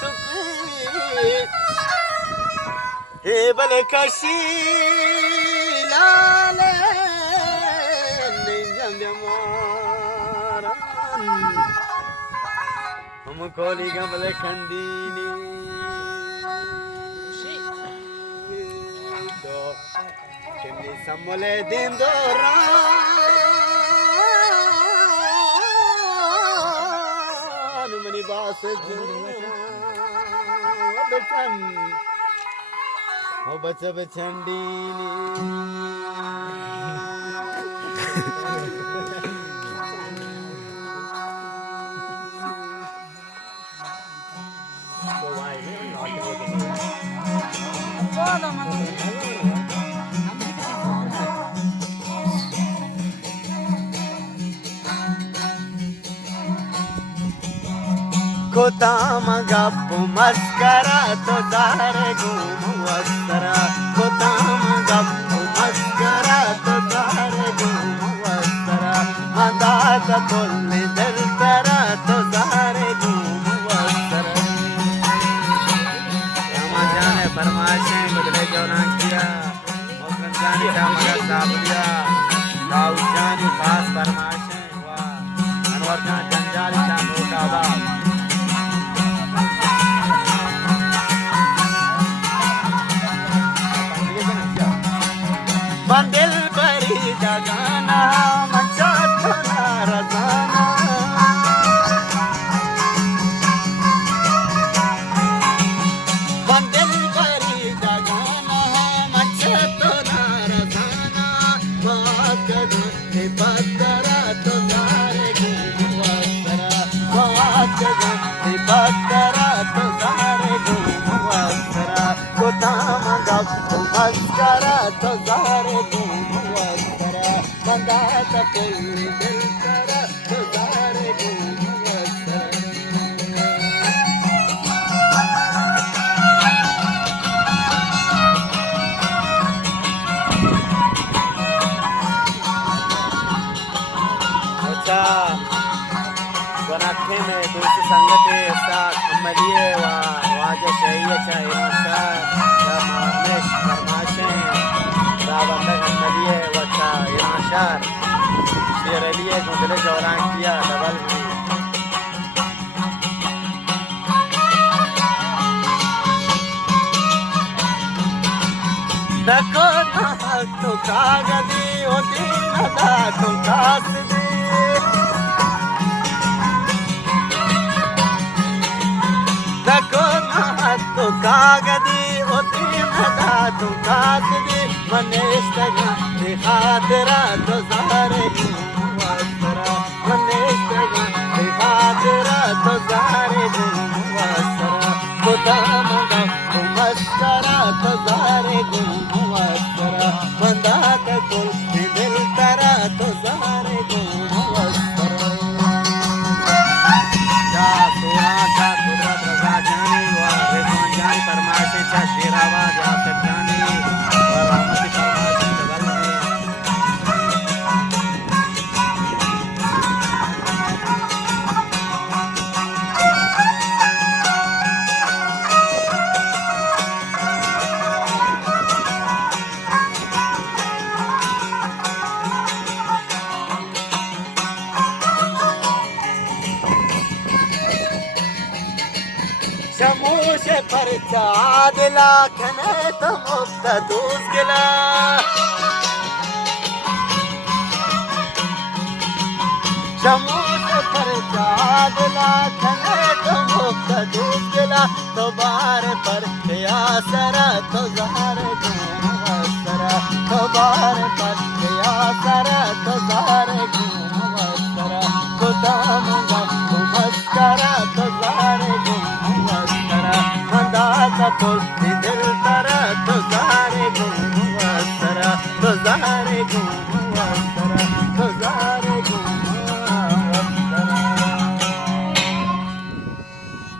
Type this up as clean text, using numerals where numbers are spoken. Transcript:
tu qui e bale kashi la le andiamo हमको Gamal खंडीनी do che mi samole dentro ran mani bas betan o bacha bachandini Kota magapu maskara to dare gumu asara Kota magapu maskara to dare gumu asara Mandata tolle del tara to dare gumu asara Ramajane farmashe badle jona kiya Mokran jani ka magar sabuya Daud jani khas farmashe wa Anwar jan janjali jan rokabad Bandel bari dagana machatna razana Bandel bari dagana machatna razana Vaakadu he badara to zare guwasara Vaakadu he badara to zare guwasara Kotama gappu maskara to zare Mandata koi dil kara tuzare guwasara Acha wanakhe mein dost sangate sath amaliye wa waja shayya chahe sa manesh farmashe Rabandak amaliye wa cha irashar Shere liye gundle jawran kiya double भी Dako to kagadi oti nada to kasdi Dako to kagadi oti nada to kasdi Manesh taga de khadra to zare guwasara Manesh taga de khadra to zare guwasara Kotamaga maskara to zare guwasara Mandata kol dil tara to zare guwasara Ja sura ja kudrat raza jani wa rezon jani parmashe cha shirawa ja jani wa rahmati parmashe double में शमूशे पर चादला खने तो मुफ्त दूस गिला शमूशे पर चादला खने तो मुफ्त दूस गिला तो बार पर यासरा तो ज़हर गुमवसरा तो बार पर यासरा तो ज़हर गुमवसरा खुदामगा मस्करा तो ज़हर गुमवसरा Mandata kol